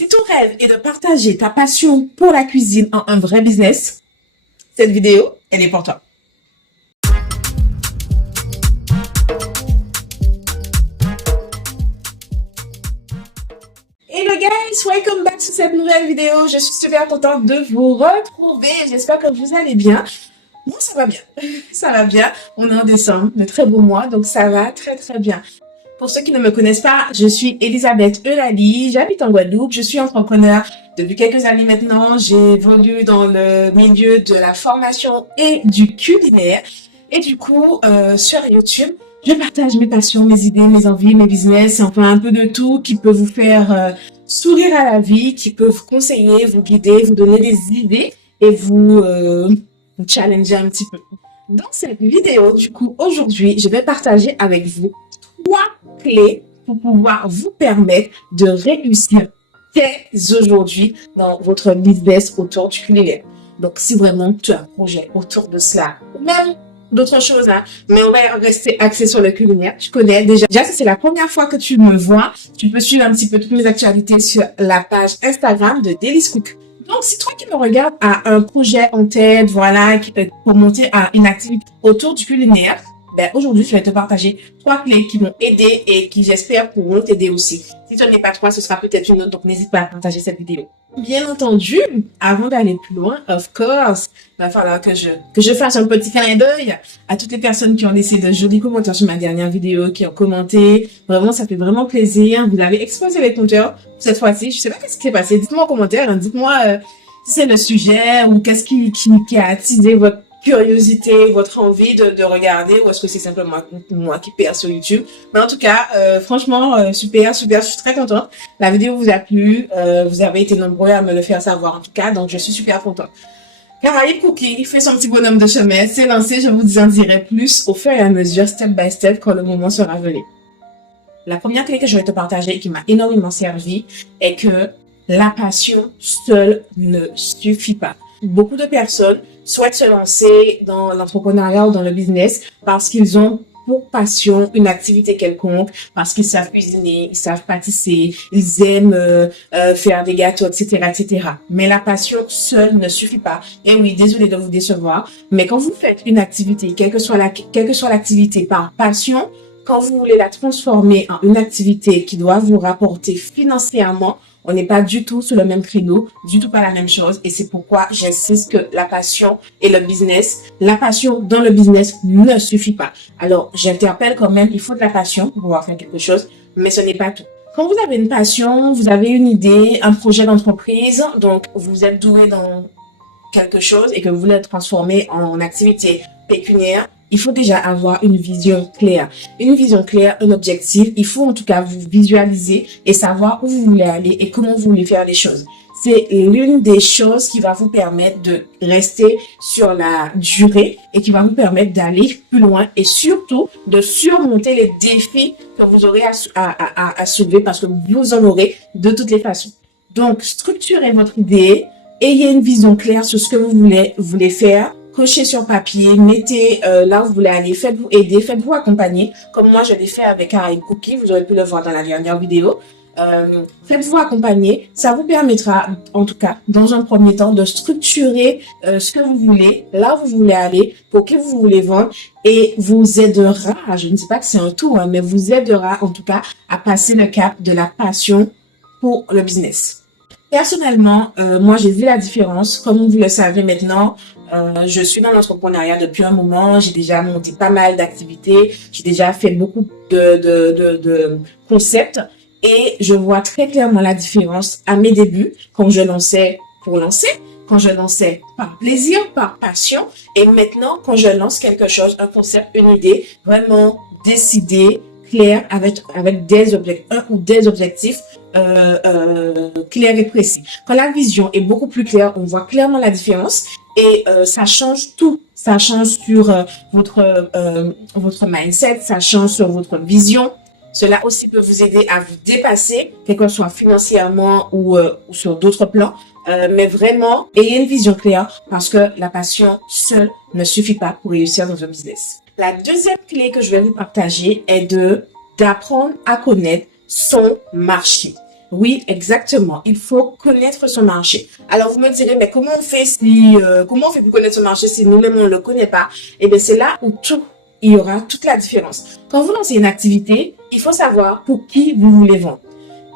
Si ton rêve est de partager ta passion pour la cuisine en un vrai business, cette vidéo, elle est pour toi. Hello guys, welcome back sur cette nouvelle vidéo. Je suis super contente de vous retrouver. J'espère que vous allez bien. Moi, ça va bien. Ça va bien. On est en décembre, de très beaux mois, donc ça va très bien. Pour ceux qui ne me connaissent pas, je suis Elisabeth Eulalie, j'habite en Guadeloupe, je suis entrepreneur depuis quelques années maintenant. J'évolue dans le milieu de la formation et du culinaire. Et du coup, sur YouTube, je partage mes passions, mes idées, mes envies, mes business, enfin un peu de tout qui peut vous faire sourire à la vie, qui peut vous conseiller, vous guider, vous donner des idées et vous challenger un petit peu. Dans cette vidéo, du coup, aujourd'hui, je vais partager avec vous 3 clés pour pouvoir vous permettre de réussir dès aujourd'hui dans votre business autour du culinaire. Donc, si vraiment tu as un projet autour de cela, ou même d'autres choses, hein, mais on va rester axé sur le culinaire. Tu connais déjà si c'est la première fois que tu me vois, tu peux suivre un petit peu toutes mes actualités sur la page Instagram de Delice Cook. Donc, si toi qui me regardes as un projet en tête, voilà, qui peut monter à une activité autour du culinaire, aujourd'hui, je vais te partager 3 clés qui vont aider et qui, j'espère, pourront t'aider aussi. Si ce n'est pas 3, ce sera peut-être une autre, donc n'hésite pas à partager cette vidéo. Bien entendu, avant d'aller plus loin, of course, il va falloir que je fasse un petit clin d'œil à toutes les personnes qui ont laissé de jolis commentaires sur ma dernière vidéo, qui ont commenté. Vraiment, ça fait vraiment plaisir. Vous avez explosé les compteurs cette fois-ci. Je sais pas qu'est-ce qui s'est passé. Dites-moi en commentaire, hein. Dites-moi si c'est le sujet ou qu'est-ce qui a attisé votre curiosité, votre envie de regarder, ou est-ce que c'est simplement moi qui perds sur YouTube. Mais en tout cas, franchement, super, je suis très contente. La vidéo vous a plu, vous avez été nombreux à me le faire savoir en tout cas, donc je suis super contente. Caraïbes Cookie fait son petit bonhomme de chemin, c'est lancé, je vous en dirai plus au fur et à mesure, step by step, quand le moment sera venu. La première clé que je vais te partager et qui m'a énormément servi est que la passion seule ne suffit pas. Beaucoup de personnes souhaitent se lancer dans l'entrepreneuriat ou dans le business parce qu'ils ont pour passion une activité quelconque, parce qu'ils savent cuisiner, ils savent pâtisser, ils aiment faire des gâteaux, etc. Mais la passion seule ne suffit pas. Et oui, désolé de vous décevoir, mais quand vous faites une activité, quelle que soit l'activité par passion, quand vous voulez la transformer en une activité qui doit vous rapporter financièrement, on n'est pas du tout sur le même créneau, du tout pas la même chose. Et c'est pourquoi j'insiste que la passion et le business, la passion dans le business ne suffit pas. Alors, j'interpelle quand même, il faut de la passion pour pouvoir faire quelque chose, mais ce n'est pas tout. Quand vous avez une passion, vous avez une idée, un projet d'entreprise, donc vous êtes doué dans quelque chose et que vous voulez le transformer en activité pécuniaire, il faut déjà avoir une vision claire. Une vision claire, un objectif. Il faut en tout cas vous visualiser et savoir où vous voulez aller et comment vous voulez faire les choses. C'est l'une des choses qui va vous permettre de rester sur la durée et qui va vous permettre d'aller plus loin et surtout de surmonter les défis que vous aurez à soulever parce que vous en aurez de toutes les façons. Donc, structurez votre idée, ayez une vision claire sur ce que vous voulez faire. Cochez sur papier, mettez là où vous voulez aller, faites-vous aider, faites-vous accompagner, comme moi je l'ai fait avec Caraïbes Cookie, vous aurez pu le voir dans la dernière vidéo. Faites-vous accompagner, ça vous permettra en tout cas dans un premier temps de structurer ce que vous voulez, là où vous voulez aller, pour qui vous voulez vendre et vous aidera, je ne sais pas que c'est un tout, hein, mais vous aidera en tout cas à passer le cap de la passion pour le business. Personnellement, moi j'ai vu la différence, comme vous le savez maintenant. Je suis dans l'entrepreneuriat depuis un moment, j'ai déjà monté pas mal d'activités, j'ai déjà fait beaucoup de concepts et je vois très clairement la différence à mes débuts quand je lançais pour lancer, quand je lançais par plaisir, par passion et maintenant quand je lance quelque chose, un concept, une idée, vraiment décidée, claire avec des objectifs, un ou des objectifs clairs et précis. Quand la vision est beaucoup plus claire, on voit clairement la différence et ça change tout. Ça change sur votre mindset, ça change sur votre vision. Cela aussi peut vous aider à vous dépasser, quel que soit financièrement ou sur d'autres plans. Mais vraiment, ayez une vision claire parce que la passion seule ne suffit pas pour réussir dans un business. La deuxième clé que je vais vous partager est d'apprendre à connaître son marché. Oui, exactement. Il faut connaître son marché. Alors, vous me direz, mais comment on fait pour connaître son marché si nous-mêmes on ne le connaît pas? Eh bien, c'est là où il y aura toute la différence. Quand vous lancez une activité, il faut savoir pour qui vous voulez vendre.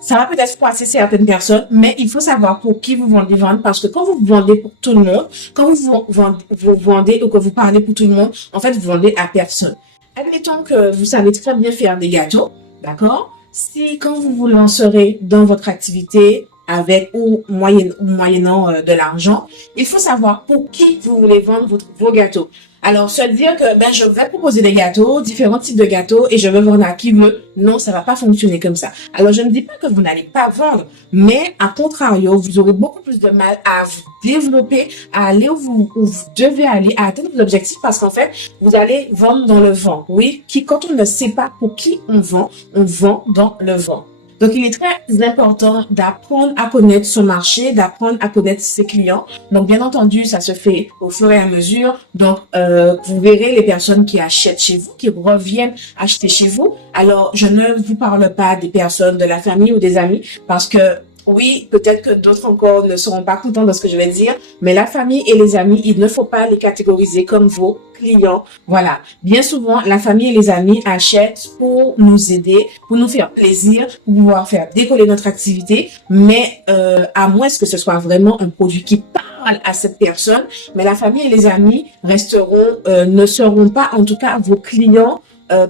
Ça va peut-être froisser certaines personnes, mais il faut savoir pour qui vous vendez vendre parce que quand vous vendez pour tout le monde, quand vous vendez ou que vous parlez pour tout le monde, en fait, vous vendez à personne. Admettons que vous savez très bien faire des gâteaux, d'accord? Si quand vous vous lancerez dans votre activité avec moyennant de l'argent, il faut savoir pour qui vous voulez vendre vos gâteaux. Alors, se dire que je vais proposer des gâteaux, différents types de gâteaux, et je vais vendre à qui veut, non, ça va pas fonctionner comme ça. Alors, je ne dis pas que vous n'allez pas vendre, mais à contrario, vous aurez beaucoup plus de mal à vous développer, à aller où vous devez aller, à atteindre vos objectifs, parce qu'en fait, vous allez vendre dans le vent. Oui, quand on ne sait pas pour qui on vend dans le vent. Donc, il est très important d'apprendre à connaître son marché, d'apprendre à connaître ses clients. Donc, bien entendu, ça se fait au fur et à mesure. Donc, vous verrez les personnes qui achètent chez vous, qui reviennent acheter chez vous. Alors, je ne vous parle pas des personnes de la famille ou des amis parce que oui, peut-être que d'autres encore ne seront pas contents de ce que je vais dire, mais la famille et les amis, il ne faut pas les catégoriser comme vos clients. Voilà. Bien souvent, la famille et les amis achètent pour nous aider, pour nous faire plaisir, pour pouvoir faire décoller notre activité, mais à moins que ce soit vraiment un produit qui parle à cette personne, mais la famille et les amis ne seront pas en tout cas vos clients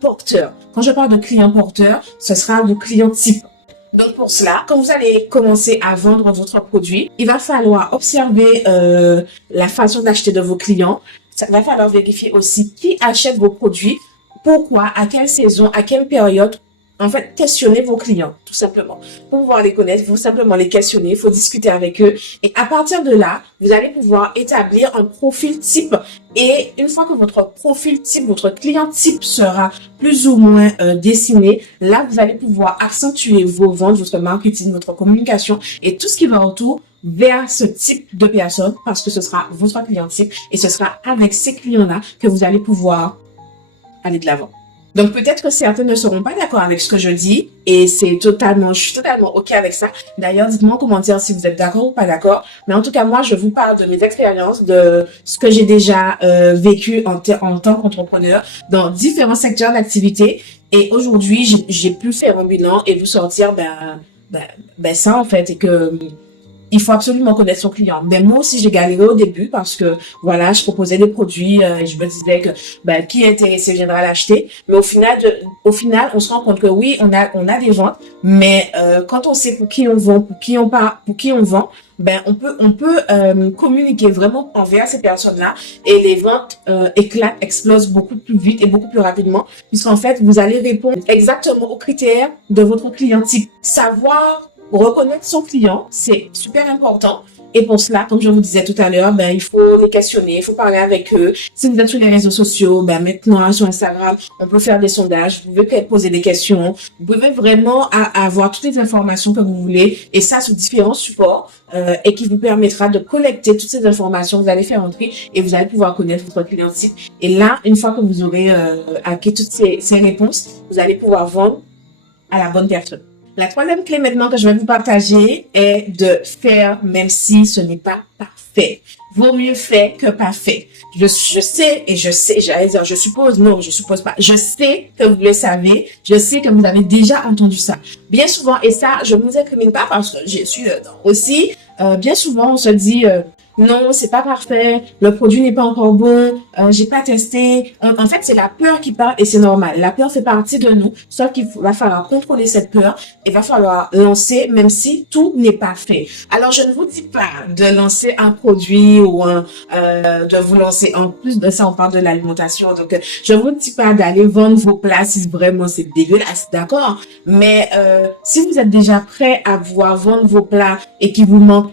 porteurs. Quand je parle de clients porteurs, ce sera vos clients type. Donc pour cela, quand vous allez commencer à vendre votre produit, il va falloir observer la façon d'acheter de vos clients. Ça va falloir vérifier aussi qui achète vos produits, pourquoi, à quelle saison, à quelle période. En fait, questionnez vos clients, tout simplement. Pour pouvoir les connaître, il faut simplement les questionner, il faut discuter avec eux. Et à partir de là, vous allez pouvoir établir un profil type. Et une fois que votre profil type, votre client type sera plus ou moins dessiné, là, vous allez pouvoir accentuer vos ventes, votre marketing, votre communication et tout ce qui va autour vers ce type de personnes parce que ce sera votre client type et ce sera avec ces clients-là que vous allez pouvoir aller de l'avant. Donc peut-être que certains ne seront pas d'accord avec ce que je dis et je suis totalement OK avec ça. D'ailleurs, dites-moi en commentaire si vous êtes d'accord ou pas d'accord. Mais en tout cas, moi, je vous parle de mes expériences, de ce que j'ai déjà vécu en tant qu'entrepreneur dans différents secteurs d'activité. Et aujourd'hui, j'ai pu faire un bilan et vous sortir ça en fait et que il faut absolument connaître son client. Mais moi aussi, j'ai galéré au début parce que, voilà, je proposais des produits et je me disais que, qui est intéressé viendra l'acheter. Mais au final, on se rend compte que oui, on a des ventes, mais quand on sait pour qui on vend, pour qui on vend, on peut communiquer vraiment envers ces personnes-là et les ventes explosent beaucoup plus vite et beaucoup plus rapidement puisqu'en fait, vous allez répondre exactement aux critères de votre client type. Savoir reconnaître son client, c'est super important. Et pour cela, comme je vous disais tout à l'heure, il faut les questionner, il faut parler avec eux. Si vous êtes sur les réseaux sociaux, maintenant sur Instagram, on peut faire des sondages. Vous pouvez poser des questions. Vous pouvez vraiment avoir toutes les informations que vous voulez. Et ça, sur différents supports. Et qui vous permettra de collecter toutes ces informations. Vous allez faire un tri et vous allez pouvoir connaître votre client type. Et là, une fois que vous aurez acquis toutes ces réponses, vous allez pouvoir vendre à la bonne personne. La troisième clé maintenant que je vais vous partager est de faire même si ce n'est pas parfait. Vaut mieux fait que parfait. Je sais, j'allais dire, je suppose pas. Je sais que vous le savez. Je sais que vous avez déjà entendu ça. Bien souvent, et ça, je ne vous incrimine pas parce que je suis dedans aussi. Bien souvent, on se dit, non, c'est pas parfait, le produit n'est pas encore bon, j'ai pas testé. En fait, c'est la peur qui parle et c'est normal. La peur fait partie de nous, sauf qu'il va falloir contrôler cette peur et va falloir lancer même si tout n'est pas fait. Alors, je ne vous dis pas de lancer un produit ou de vous lancer. En plus de ça, on parle de l'alimentation. Donc, je vous dis pas d'aller vendre vos plats si vraiment c'est dégueulasse, d'accord? Mais si vous êtes déjà prêt à pouvoir vendre vos plats et qu'il vous manque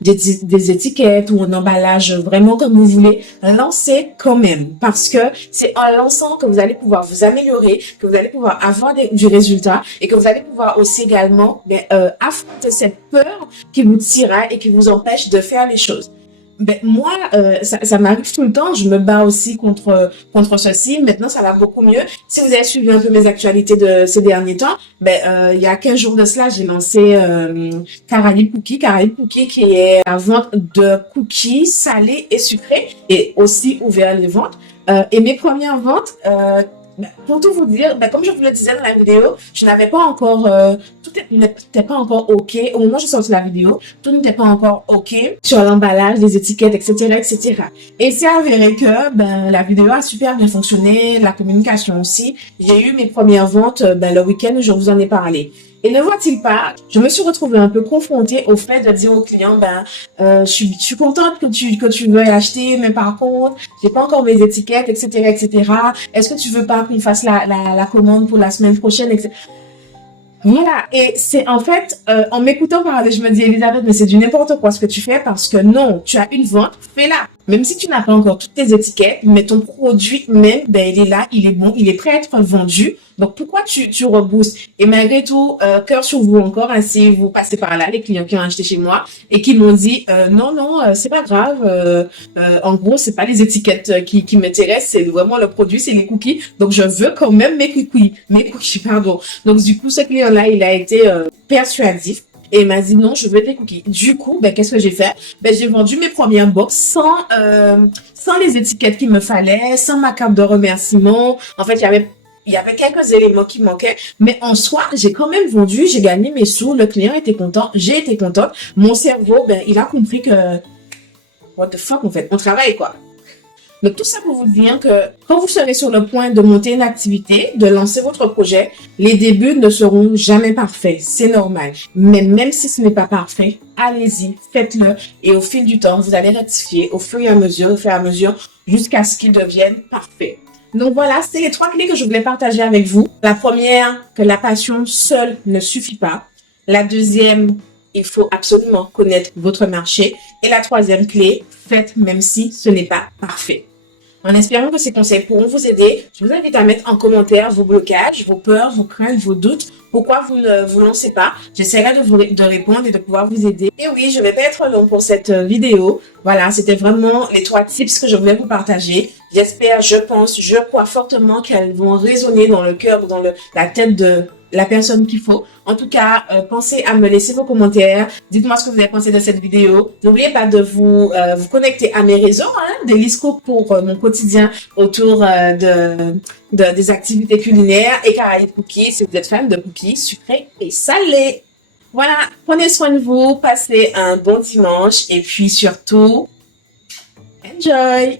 des étiquettes ou un emballage vraiment comme vous voulez, lancez quand même parce que c'est en lançant que vous allez pouvoir vous améliorer, que vous allez pouvoir avoir du résultat et que vous allez pouvoir aussi également affronter cette peur qui vous tira et qui vous empêche de faire les choses. Ben, moi, ça m'arrive tout le temps. Je me bats aussi contre ceci. Maintenant, ça va beaucoup mieux. Si vous avez suivi un peu mes actualités de ces derniers temps, ben, il y a 15 jours de cela, j'ai lancé Caraïbes Cookies. Caraïbes Cookies qui est la vente de cookies salés et sucrés et aussi ouvert les ventes. Et mes premières ventes, pour tout vous dire, comme je vous le disais dans la vidéo, je n'avais pas encore, n'était pas encore OK. Au moment où j'ai sorti la vidéo, tout n'était pas encore OK sur l'emballage, les étiquettes, etc., etc. Et c'est avéré que, la vidéo a super bien fonctionné, la communication aussi. J'ai eu mes premières ventes, le week-end où je vous en ai parlé. Et ne voit-il pas, je me suis retrouvée un peu confrontée au fait de dire aux clients, je suis contente que tu veuilles acheter, mais par contre, j'ai pas encore mes étiquettes, etc., etc. Est-ce que tu veux pas qu'on fasse la commande pour la semaine prochaine, etc. Voilà, et c'est en fait, en m'écoutant parler, je me dis, Elisabeth, mais c'est du n'importe quoi ce que tu fais parce que non, tu as une vente, fais-la. Même si tu n'as pas encore toutes tes étiquettes, mais ton produit même, il est là, il est bon, il est prêt à être vendu. Donc, pourquoi tu reboostes? Et malgré tout, cœur sur vous encore, hein, si vous passez par là, les clients qui ont acheté chez moi et qui m'ont dit, non, non, c'est pas grave. En gros, c'est pas les étiquettes qui m'intéressent, c'est vraiment le produit, c'est les cookies. Donc, je veux quand même mes cookies, pardon. Donc, du coup, ce client-là, il a été persuasif. Et il m'a dit non, je veux tes cookies. Du coup, qu'est-ce que j'ai fait? J'ai vendu mes premières box sans les étiquettes qu'il me fallait, sans ma carte de remerciement. En fait, il y avait quelques éléments qui manquaient, mais en soi, j'ai quand même vendu, j'ai gagné mes sous, le client était content, j'ai été contente. Mon cerveau, il a compris que what the fuck, en fait, on travaille quoi. Donc, tout ça pour vous dire que quand vous serez sur le point de monter une activité, de lancer votre projet, les débuts ne seront jamais parfaits. C'est normal. Mais même si ce n'est pas parfait, allez-y, faites-le. Et au fil du temps, vous allez rectifier au fur et à mesure, jusqu'à ce qu'il devienne parfait. Donc voilà, c'est les 3 clés que je voulais partager avec vous. La première, que la passion seule ne suffit pas. La deuxième, il faut absolument connaître votre marché. Et la troisième clé, faites même si ce n'est pas parfait. En espérant que ces conseils pourront vous aider, je vous invite à mettre en commentaire vos blocages, vos peurs, vos craintes, vos doutes. Pourquoi vous ne vous lancez pas? J'essaierai de répondre et de pouvoir vous aider. Et oui, je vais pas être long pour cette vidéo. Voilà, c'était vraiment les 3 tips que je voulais vous partager. J'espère, je pense, je crois fortement qu'elles vont résonner dans le cœur ou dans la tête de la personne qu'il faut. En tout cas, pensez à me laisser vos commentaires. Dites-moi ce que vous avez pensé de cette vidéo. N'oubliez pas de vous connecter à mes réseaux, d'Elise Cook pour mon quotidien autour des activités culinaires et Caraïbes Cookies si vous êtes fan de cookies sucrés et salés. Voilà, prenez soin de vous, passez un bon dimanche et puis surtout, enjoy!